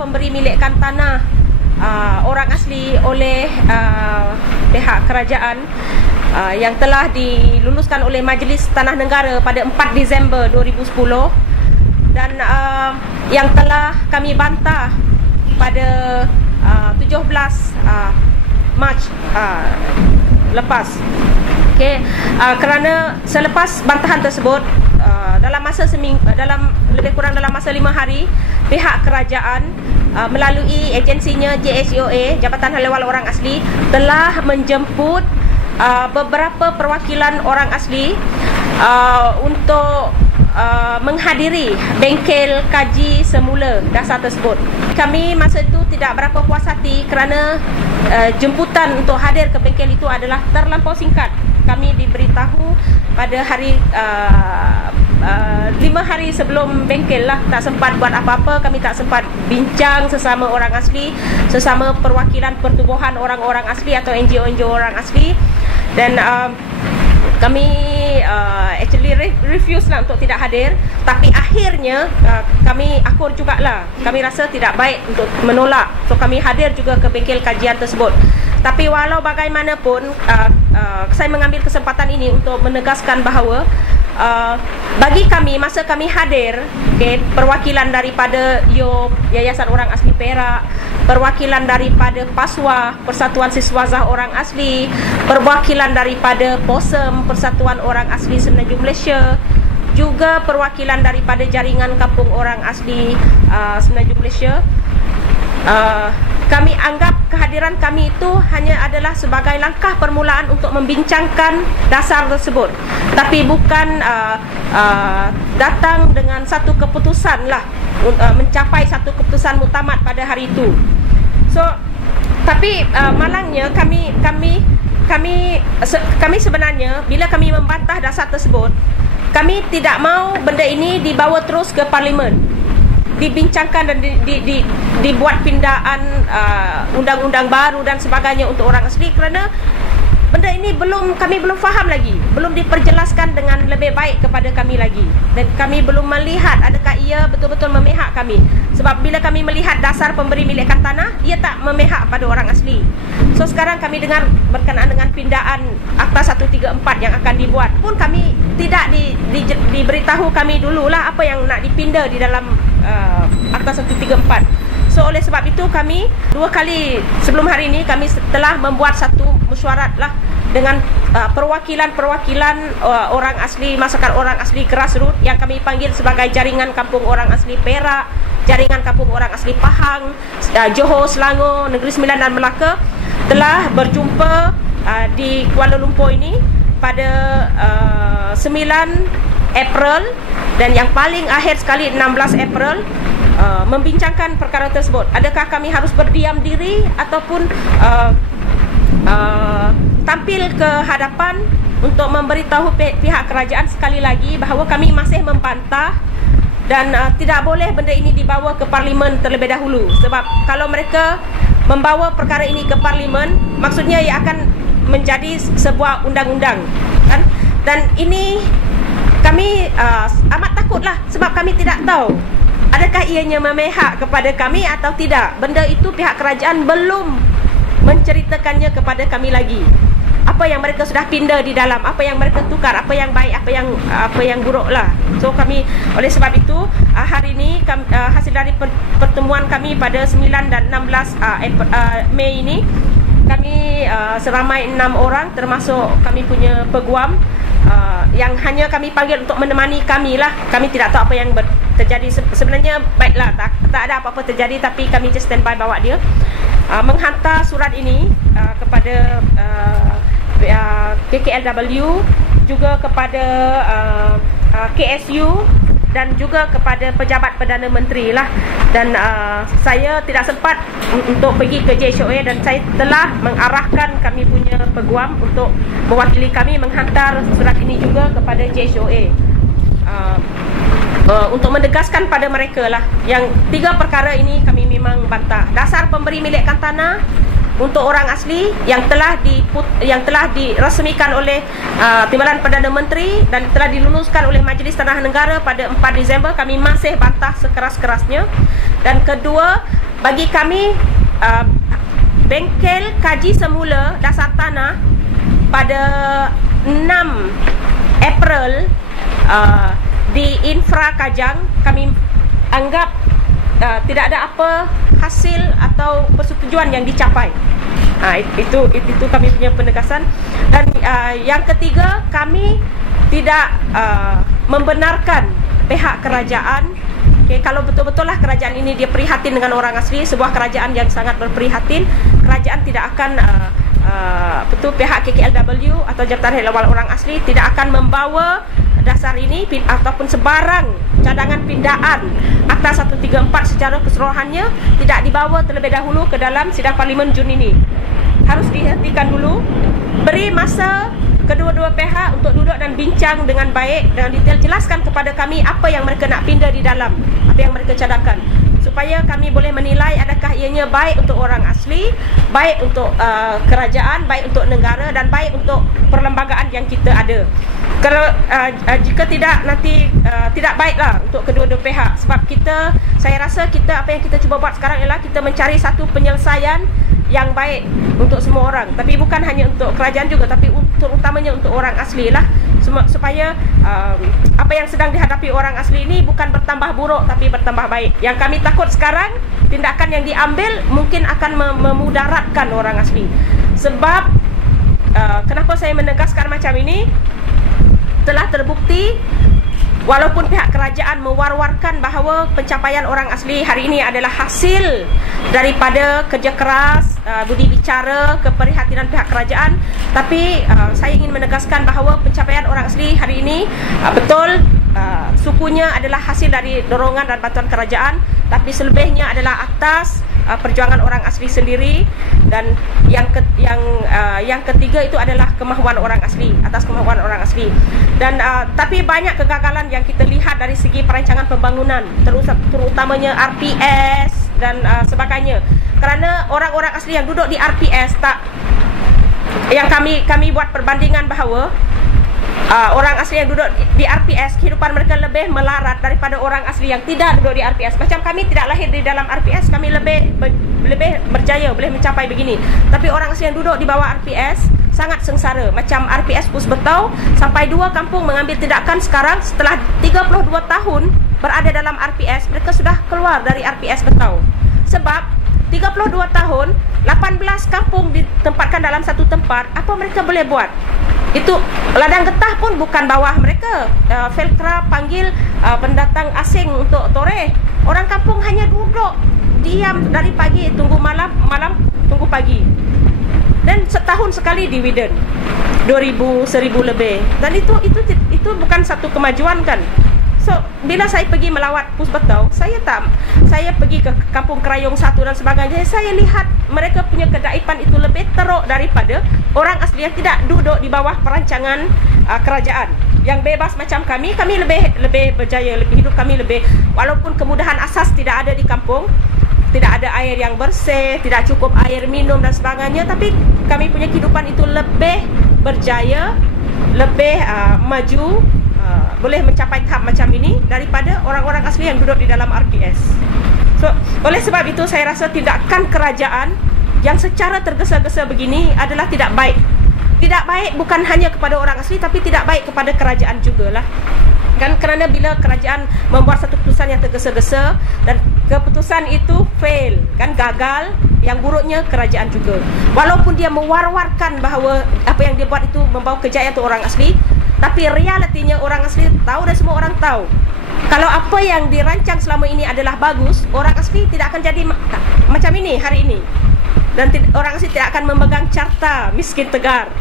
pemberi milikkan tanah orang asli oleh pihak kerajaan yang telah diluluskan oleh Majlis Tanah Negara pada 4 Disember 2010 dan yang telah kami bantah pada 17 Mac lepas. Kerana selepas bantahan tersebut, dalam lebih kurang dalam masa 5 hari, pihak kerajaan melalui agensinya JSOA, Jabatan Hal Ehwal Orang Asli, telah menjemput beberapa perwakilan orang asli untuk menghadiri bengkel kaji semula dasar tersebut. Kami masa itu tidak berapa puas hati kerana jemputan untuk hadir ke bengkel itu adalah terlampau singkat. Kami diberitahu pada hari 5 hari sebelum bengkel lah, tak sempat buat apa-apa. Kami tak sempat bincang sesama orang asli, sesama perwakilan pertubuhan orang-orang asli atau NGO-NGO orang asli. Dan kami actually refuse lah untuk tidak hadir. Tapi akhirnya kami akur jugalah. Kami rasa tidak baik untuk menolak. So kami hadir juga ke bengkel kajian tersebut. Tapi walau bagaimanapun, saya mengambil kesempatan ini untuk menegaskan bahawa bagi kami, masa kami hadir, perwakilan daripada Yayasan Orang Asli Perak, perwakilan daripada PASWA, Persatuan Siswazah Orang Asli, perwakilan daripada POSEM, Persatuan Orang Asli Semenanjung Malaysia, juga perwakilan daripada Jaringan Kampung Orang Asli Semenanjung Malaysia, kami anggap kehadiran kami itu hanya adalah sebagai langkah permulaan untuk membincangkan dasar tersebut, tapi bukan datang dengan satu keputusan lah, mencapai satu keputusan muktamad pada hari itu. So, tapi malangnya kami sebenarnya bila kami membantah dasar tersebut, kami tidak mahu benda ini dibawa terus ke Parlimen, dibincangkan dan dibuat pindaan undang-undang baru dan sebagainya untuk orang asli, kerana benda ini kami belum faham lagi, belum diperjelaskan dengan lebih baik kepada kami lagi, dan kami belum melihat adakah ia betul-betul memihak kami. Sebab bila kami melihat dasar pemberi milikkan tanah, ia tak memihak pada orang asli. So sekarang kami dengar berkenaan dengan pindaan Akta 134 yang akan dibuat pun kami tidak diberitahu kami dululah apa yang nak dipinda di dalam Akta 134. So oleh sebab itu kami 2 kali sebelum hari ini kami telah membuat satu mesyuarat lah dengan perwakilan-perwakilan orang asli, masyarakat orang asli grassroots yang kami panggil sebagai Jaringan Kampung Orang Asli Perak, Jaringan Kampung Orang Asli Pahang, Johor, Selangor, Negeri Sembilan dan Melaka, telah berjumpa di Kuala Lumpur ini pada 9 April dan yang paling akhir sekali 16 April, membincangkan perkara tersebut. Adakah kami harus berdiam diri ataupun tampil ke hadapan untuk memberitahu pihak kerajaan sekali lagi bahawa kami masih membantah dan tidak boleh benda ini dibawa ke Parlimen terlebih dahulu. Sebab kalau mereka membawa perkara ini ke Parlimen, maksudnya ia akan menjadi sebuah undang-undang, kan? Dan ini kami amat takutlah, sebab kami tidak tahu adakah ianya memihak kepada kami atau tidak. Benda itu pihak kerajaan belum menceritakannya kepada kami lagi. Apa yang mereka sudah pinda di dalam, apa yang mereka tukar, apa yang baik, apa yang buruk lah. So kami, oleh sebab itu hari ini hasil dari pertemuan kami pada 9 dan 16 Mei ini, kami seramai 6 orang termasuk kami punya peguam yang hanya kami panggil untuk menemani kami lah. Kami tidak tahu apa yang terjadi. Sebenarnya baiklah, tak ada apa-apa terjadi, tapi kami just standby bawa dia, menghantar surat ini kepada KKLW, juga kepada KSU dan juga kepada pejabat Perdana Menteri lah. Dan saya tidak sempat untuk pergi ke JSOA dan saya telah mengarahkan kami punya peguam untuk mewakili kami menghantar surat ini juga kepada JSOA untuk menegaskan pada mereka lah yang 3 perkara ini kami memang bantah. Dasar pemberi milikkan tanah, untuk orang asli yang telah dirasmikan oleh Timbalan Perdana Menteri dan telah diluluskan oleh Majlis Tanah Negara pada 4 Disember, kami masih bantah sekeras-kerasnya. Dan kedua, bagi kami bengkel kaji semula dasar tanah pada 6 April di Infra Kajang, kami anggap tidak ada apa hasil atau persetujuan yang dicapai. Itu kami punya penegasan. Dan yang ketiga, kami tidak membenarkan pihak kerajaan. Kalau betul-betul lah kerajaan ini dia prihatin dengan orang asli, sebuah kerajaan yang sangat berprihatin, kerajaan tidak akan pihak KKLW atau Jabatan Hal Ehwal Orang Asli tidak akan membawa dasar ini ataupun sebarang cadangan pindaan Akta 134 secara keseluruhannya tidak dibawa terlebih dahulu ke dalam sidang Parlimen Jun ini. Harus dihentikan dulu, beri masa kedua-dua pihak untuk duduk dan bincang dengan baik, dengan detail, jelaskan kepada kami apa yang mereka nak pindah di dalam, apa yang mereka cadangkan, supaya kami boleh menilai adakah ianya baik untuk orang asli, baik untuk kerajaan, baik untuk negara dan baik untuk perlembagaan yang kita ada. Kalau jika tidak, nanti tidak baiklah untuk kedua-dua pihak. Sebab saya rasa apa yang kita cuba buat sekarang ialah kita mencari satu penyelesaian yang baik untuk semua orang, tapi bukan hanya untuk kerajaan juga, tapi terutamanya untuk orang asli lah, supaya apa yang sedang dihadapi orang asli ini bukan bertambah buruk tapi bertambah baik. Yang kami takut sekarang, tindakan yang diambil mungkin akan memudaratkan orang asli. Sebab kenapa saya menegaskan macam ini, telah terbukti walaupun pihak kerajaan mewar-warkan bahawa pencapaian orang asli hari ini adalah hasil daripada kerja keras, budi bicara, keprihatinan pihak kerajaan, tapi saya ingin menegaskan bahawa pencapaian orang asli hari ini betul sukunya adalah hasil dari dorongan dan bantuan kerajaan, tapi selebihnya adalah atas perjuangan orang asli sendiri. Dan yang ketiga itu adalah kemahuan orang asli, atas kemahuan orang asli. Dan tapi banyak kegagalan yang kita lihat dari segi perancangan pembangunan, terutamanya RPS dan sebagainya. Kerana orang-orang asli yang duduk di RPS yang kami buat perbandingan bahawa orang asli yang duduk di RPS, kehidupan mereka lebih melarat daripada orang asli yang tidak duduk di RPS. Macam kami tidak lahir di dalam RPS, kami lebih berjaya, boleh mencapai begini. Tapi orang asli yang duduk di bawah RPS sangat sengsara. Macam RPS Pusbetau, sampai 2 kampung mengambil tindakan sekarang setelah 32 tahun berada dalam RPS, mereka sudah keluar dari RPS Betau. Sebab 32 tahun, 18 kampung ditempatkan dalam satu tempat, apa mereka boleh buat? Itu ladang getah pun bukan bawah mereka. Feltra panggil pendatang asing untuk toreh. Orang kampung hanya duduk diam dari pagi tunggu malam, malam tunggu pagi. Dan setahun sekali dividen 1000 lebih. Dan itu bukan satu kemajuan kan. So, bila saya pergi melawat Pusbetau, saya pergi ke Kampung Kerayong 1 dan sebagainya, saya lihat mereka punya kedaipan itu lebih teruk daripada orang asli yang tidak duduk di bawah perancangan kerajaan. Yang bebas macam kami lebih berjaya, hidup kami lebih, walaupun kemudahan asas tidak ada di kampung, tidak ada air yang bersih, tidak cukup air minum dan sebagainya, tapi kami punya kehidupan itu lebih berjaya, lebih maju, boleh mencapai tahap macam ini daripada orang-orang asli yang duduk di dalam RPS. So, oleh sebab itu saya rasa tindakan kerajaan yang secara tergesa-gesa begini adalah tidak baik. Tidak baik bukan hanya kepada orang asli, tapi tidak baik kepada kerajaan jugalah. Kan, kerana bila kerajaan membuat satu keputusan yang tergesa-gesa dan keputusan itu fail, kan, gagal, yang buruknya kerajaan juga. Walaupun dia mewar-warkan bahawa apa yang dia buat itu membawa kejayaan untuk orang asli, tapi realitinya orang asli tahu dan semua orang tahu. Kalau apa yang dirancang selama ini adalah bagus, orang asli tidak akan jadi macam ini hari ini. Dan orang asli tidak akan memegang carta miskin tegar.